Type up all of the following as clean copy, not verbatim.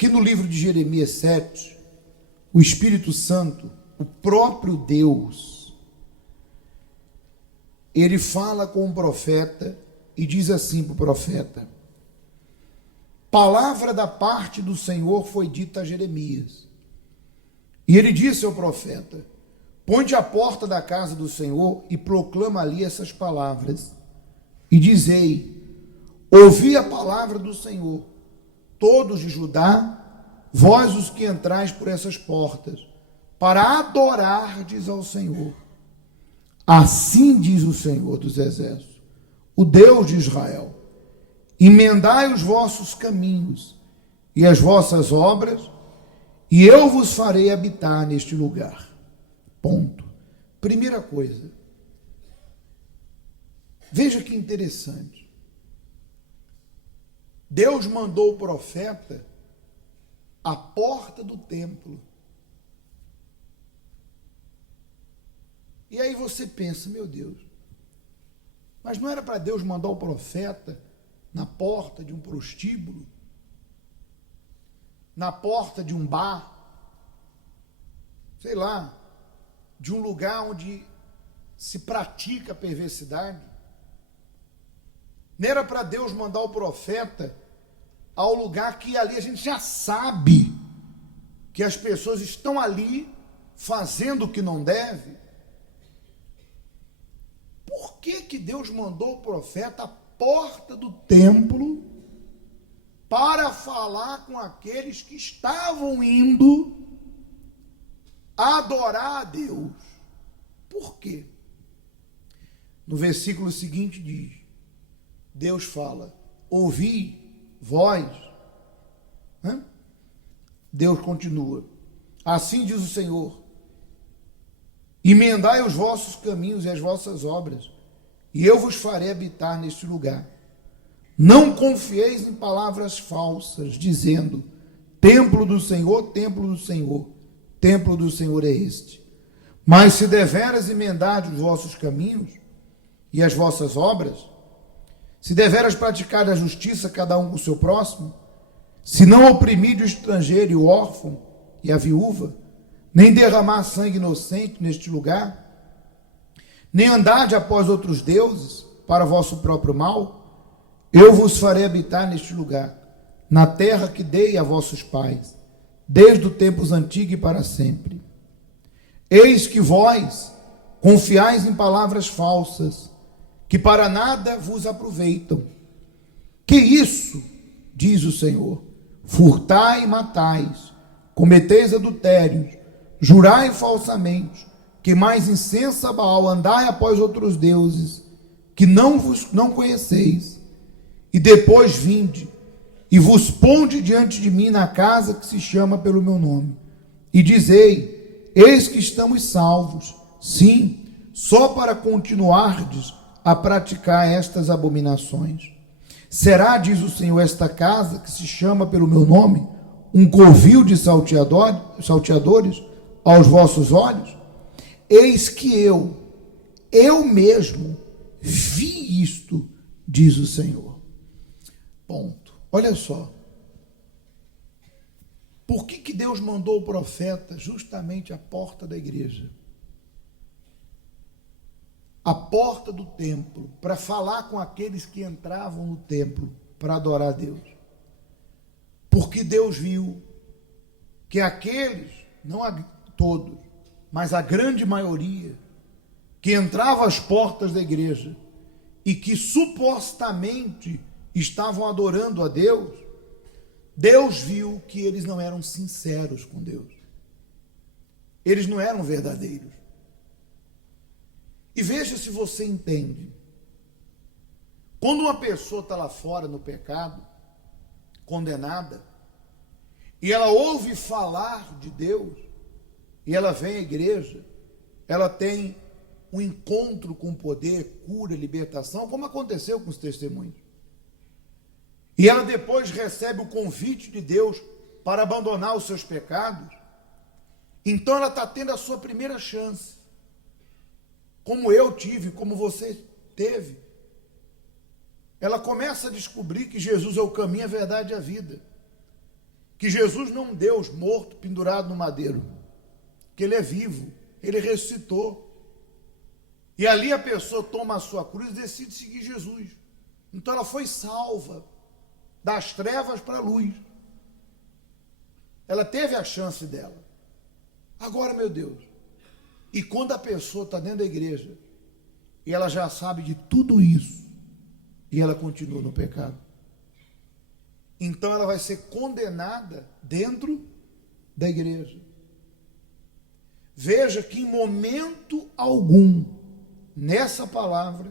Aqui no livro de Jeremias 7, o Espírito Santo, o próprio Deus, ele fala com o profeta e diz assim para o profeta: palavra da parte do Senhor foi dita a Jeremias. E ele disse ao profeta: ponte à porta da casa do Senhor e proclama ali essas palavras. E dizei: ouvi a palavra do Senhor, todos de Judá, vós os que entrais por essas portas, para adorardes ao Senhor. Assim diz o Senhor dos Exércitos, o Deus de Israel: emendai os vossos caminhos e as vossas obras, e eu vos farei habitar neste lugar. Ponto. Primeira coisa, veja que interessante. Deus mandou o profeta à porta do templo. E aí você pensa, meu Deus, mas não era para Deus mandar o profeta na porta de um prostíbulo? Na porta de um bar? Sei lá, de um lugar onde se pratica a perversidade? Não era para Deus mandar o profeta ao lugar que ali a gente já sabe que as pessoas estão ali fazendo o que não deve? Por que Deus mandou o profeta à porta do templo para falar com aqueles que estavam indo adorar a Deus? Por quê? No versículo seguinte diz, Deus fala: ouvi vós. Deus continua: assim diz o Senhor: emendai os vossos caminhos e as vossas obras, e eu vos farei habitar neste lugar. Não confieis em palavras falsas, dizendo: templo do Senhor, templo do Senhor, templo do Senhor é este. Mas se deveras emendardes os vossos caminhos e as vossas obras, se deveras praticar a justiça cada um com o seu próximo, se não oprimir o estrangeiro e o órfão e a viúva, nem derramar sangue inocente neste lugar, nem andar após outros deuses para vosso próprio mal, eu vos farei habitar neste lugar, na terra que dei a vossos pais, desde os tempos antigos e para sempre. Eis que vós confiais em palavras falsas, que para nada vos aproveitam. Que isso, diz o Senhor: furtai e matais, cometeis adultérios, jurai falsamente, queimais incenso a Baal, andai após outros deuses, que não conheceis, e depois vinde, e vos ponde diante de mim na casa que se chama pelo meu nome, e dizei: eis que estamos salvos, sim, só para continuardes a praticar estas abominações. Será, diz o Senhor, esta casa que se chama pelo meu nome, um covil de salteadores aos vossos olhos? Eis que eu mesmo vi isto, diz o Senhor. Ponto. Olha só. Por que Deus mandou o profeta justamente à porta da igreja? A porta do templo, para falar com aqueles que entravam no templo para adorar a Deus. Porque Deus viu que aqueles, não todos, mas a grande maioria, que entravam às portas da igreja e que supostamente estavam adorando a Deus, Deus viu que eles não eram sinceros com Deus. Eles não eram verdadeiros. E veja se você entende. Quando uma pessoa está lá fora no pecado, condenada, e ela ouve falar de Deus, e ela vem à igreja, ela tem um encontro com poder, cura, libertação, como aconteceu com os testemunhos. E ela depois recebe o convite de Deus para abandonar os seus pecados. Então ela está tendo a sua primeira chance. Como eu tive, como você teve. Ela começa a descobrir que Jesus é o caminho, a verdade e a vida. que Jesus não é um Deus morto, pendurado no madeiro, que ele é vivo, ele ressuscitou. E ali a pessoa toma a sua cruz e decide seguir Jesus. Então ela foi salva das trevas para a luz. Ela teve a chance dela. Agora, meu Deus, e quando a pessoa está dentro da igreja e ela já sabe de tudo isso e ela continua no pecado, então ela vai ser condenada dentro da igreja. Veja que em momento algum, nessa palavra,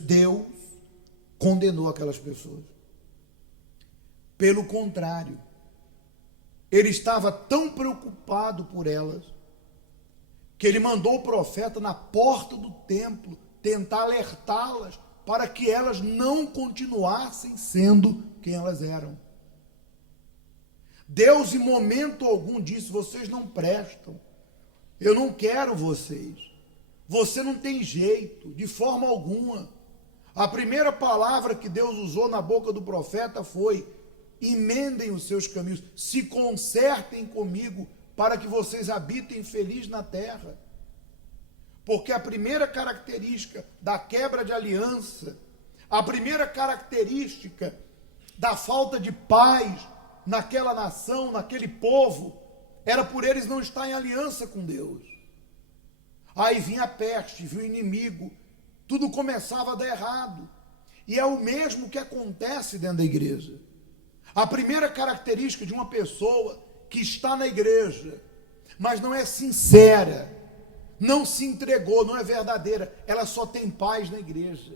Deus condenou aquelas pessoas. Pelo contrário, ele estava tão preocupado por elas, que ele mandou o profeta na porta do templo tentar alertá-las para que elas não continuassem sendo quem elas eram. Deus em momento algum disse: vocês não prestam, eu não quero vocês, você não tem jeito, de forma alguma. A primeira palavra que Deus usou na boca do profeta foi: emendem os seus caminhos, se consertem comigo, para que vocês habitem feliz na terra. Porque a primeira característica da quebra de aliança, a primeira característica da falta de paz naquela nação, naquele povo, era por eles não estarem em aliança com Deus. Aí vinha a peste, vinha o inimigo, tudo começava a dar errado. E é o mesmo que acontece dentro da igreja. A primeira característica de uma pessoa que está na igreja, mas não é sincera, não se entregou, não é verdadeira, ela só tem paz na igreja.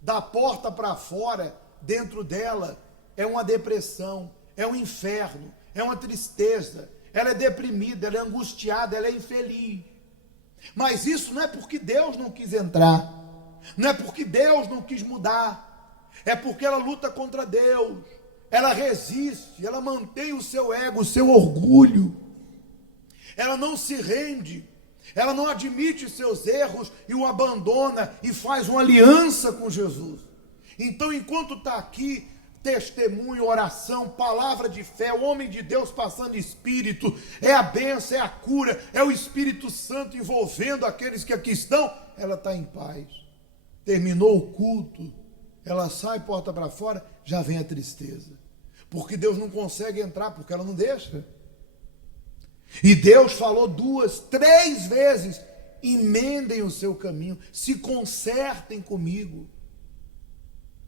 Da porta para fora, dentro dela, é uma depressão, é um inferno, é uma tristeza, ela é deprimida, ela é angustiada, ela é infeliz. Mas isso não é porque Deus não quis entrar, não é porque Deus não quis mudar, é porque ela luta contra Deus, ela resiste, ela mantém o seu ego, o seu orgulho, ela não se rende, ela não admite seus erros e o abandona e faz uma aliança com Jesus. Então, enquanto está aqui, testemunho, oração, palavra de fé, o homem de Deus passando espírito, é a bênção, é a cura, é o Espírito Santo envolvendo aqueles que aqui estão, ela está em paz. Terminou o culto, ela sai, porta para fora, já vem a tristeza. Porque Deus não consegue entrar, porque ela não deixa. E Deus falou 2, 3 vezes: emendem o seu caminho, se consertem comigo.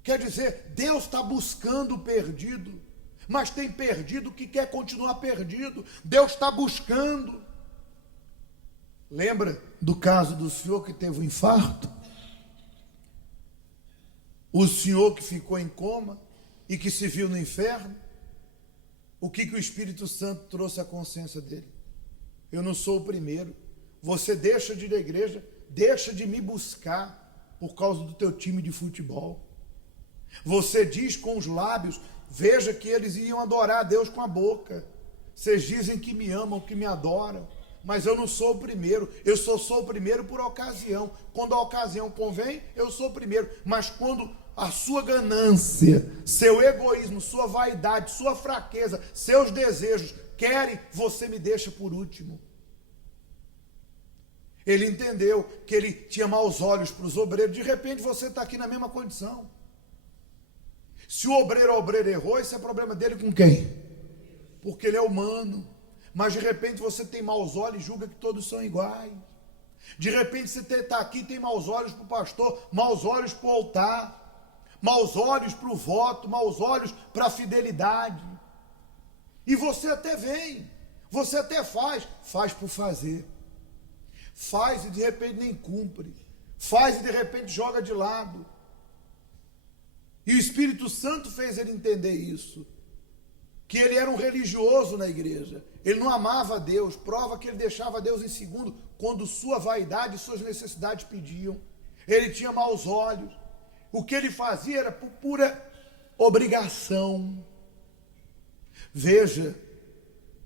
Quer dizer, Deus está buscando o perdido, mas tem perdido que quer continuar perdido. Deus está buscando. Lembra do caso do senhor que teve um infarto? O senhor que ficou em coma e que se viu no inferno? O que o Espírito Santo trouxe à consciência dele? Eu não sou o primeiro. Você deixa de ir à igreja, deixa de me buscar por causa do teu time de futebol. Você diz com os lábios, veja que eles iam adorar a Deus com a boca. Vocês dizem que me amam, que me adoram, mas eu não sou o primeiro. Eu só sou o primeiro por ocasião. Quando a ocasião convém, eu sou o primeiro. Mas quando a sua ganância, seu egoísmo, sua vaidade, sua fraqueza, seus desejos querem, você me deixa por último. Ele entendeu que ele tinha maus olhos para os obreiros. De repente você está aqui na mesma condição. Se o obreiro errou, esse é problema dele com quem? Porque ele é humano. Mas de repente você tem maus olhos e julga que todos são iguais. De repente você está aqui e tem maus olhos para o pastor, maus olhos para o altar, maus olhos para o voto, maus olhos para a fidelidade. E você até vem, você até faz por fazer. Faz e de repente nem cumpre. Faz e de repente joga de lado. E o Espírito Santo fez ele entender isso. Que ele era um religioso na igreja. Ele não amava a Deus. Prova que ele deixava Deus em segundo quando sua vaidade e suas necessidades pediam. Ele tinha maus olhos. O que ele fazia era por pura obrigação. Veja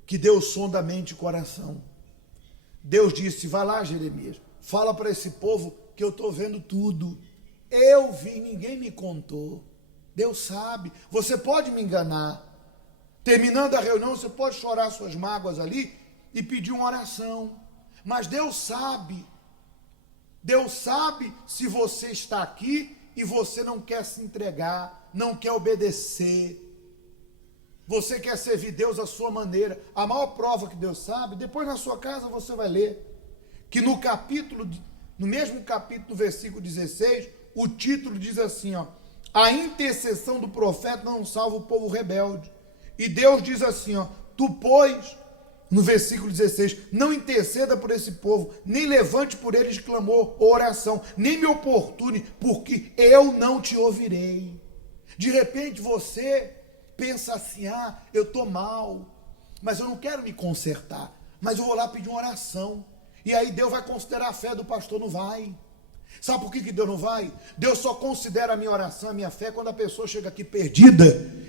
que Deus sonda a mente e coração. Deus disse: vai lá, Jeremias, fala para esse povo que eu estou vendo tudo. Eu vi, ninguém me contou. Deus sabe, você pode me enganar. Terminando a reunião, você pode chorar suas mágoas ali e pedir uma oração. Mas Deus sabe se você está aqui e você não quer se entregar, não quer obedecer. Você quer servir Deus à sua maneira. A maior prova que Deus sabe, depois na sua casa você vai ler, que no mesmo capítulo, versículo 16, o título diz assim, ó, a intercessão do profeta não salva o povo rebelde. E Deus diz assim, ó, tu, pois, no versículo 16, não interceda por esse povo, nem levante por eles clamor ou oração, nem me oportune, porque eu não te ouvirei. De repente você pensa assim, eu estou mal, mas eu não quero me consertar, mas eu vou lá pedir uma oração. E aí Deus vai considerar a fé do pastor, não vai. Sabe por que Deus não vai? Deus só considera a minha oração, a minha fé, quando a pessoa chega aqui perdida,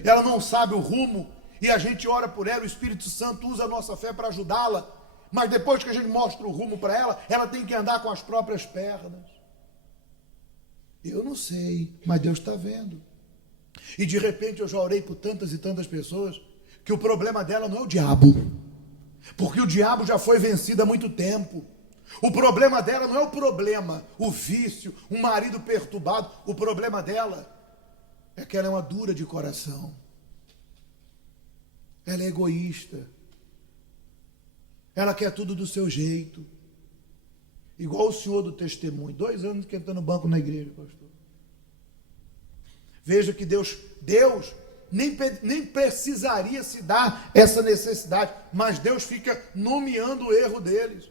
ela não sabe o rumo, e a gente ora por ela, o Espírito Santo usa a nossa fé para ajudá-la, mas depois que a gente mostra o rumo para ela, ela tem que andar com as próprias pernas. Eu não sei, mas Deus está vendo. E de repente eu já orei por tantas e tantas pessoas, que o problema dela não é o diabo, porque o diabo já foi vencido há muito tempo. O problema dela não é o problema, o vício, um marido perturbado. O problema dela é que ela é uma dura de coração. Ela é egoísta. Ela quer tudo do seu jeito. Igual o senhor do testemunho. 2 anos esquentando banco na igreja, pastor. Veja que Deus nem precisaria se dar essa necessidade, mas Deus fica nomeando o erro deles.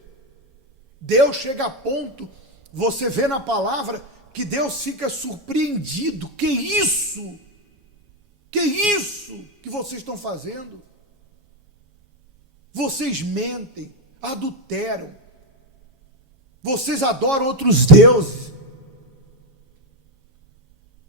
Deus chega a ponto, você vê na palavra, que Deus fica surpreendido. Que isso? Que isso que vocês estão fazendo? Vocês mentem, adulteram, vocês adoram outros deuses,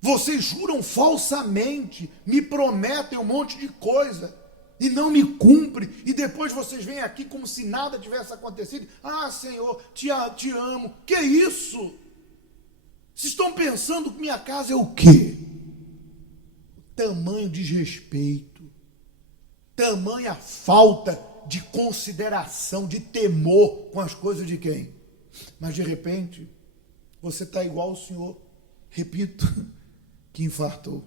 vocês juram falsamente, me prometem um monte de coisa e não me cumpre, e depois vocês vêm aqui como se nada tivesse acontecido. Senhor, te amo. Que isso? Vocês estão pensando que minha casa é o quê? Tamanho desrespeito, tamanha falta de consideração, de temor com as coisas de quem? Mas de repente, você está igual o senhor, repito, que infartou.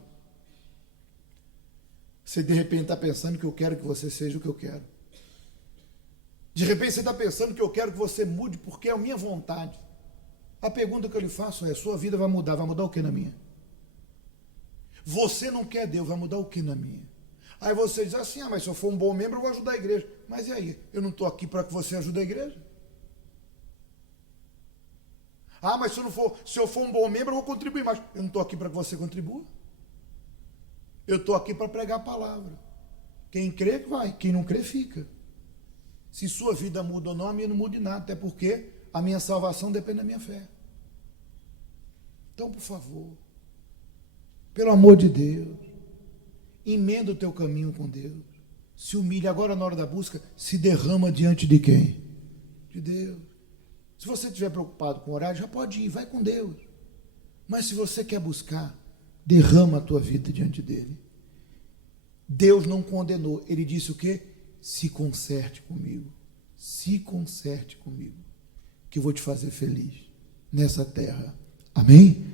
Você de repente está pensando que eu quero que você seja o que eu quero. De repente você está pensando que eu quero que você mude porque é a minha vontade. A pergunta que eu lhe faço é, sua vida vai mudar o que na minha? Você não quer Deus, vai mudar o que na minha? Aí você diz assim, mas se eu for um bom membro eu vou ajudar a igreja. Mas e aí? Eu não estou aqui para que você ajude a igreja? Mas se eu for um bom membro eu vou contribuir mais. Eu não estou aqui para que você contribua. Eu estou aqui para pregar a palavra. Quem crê, vai. Quem não crê, fica. Se sua vida muda ou não, a minha não muda em nada. Até porque a minha salvação depende da minha fé. Então, por favor, pelo amor de Deus, emenda o teu caminho com Deus. Se humilha. Agora, na hora da busca, se derrama diante de quem? De Deus. Se você estiver preocupado com o horário, já pode ir, vai com Deus. Mas se você quer buscar, derrama a tua vida diante dele. Deus não condenou. Ele disse o quê? Se conserte comigo. Se conserte comigo. Que eu vou te fazer feliz nessa terra. Amém?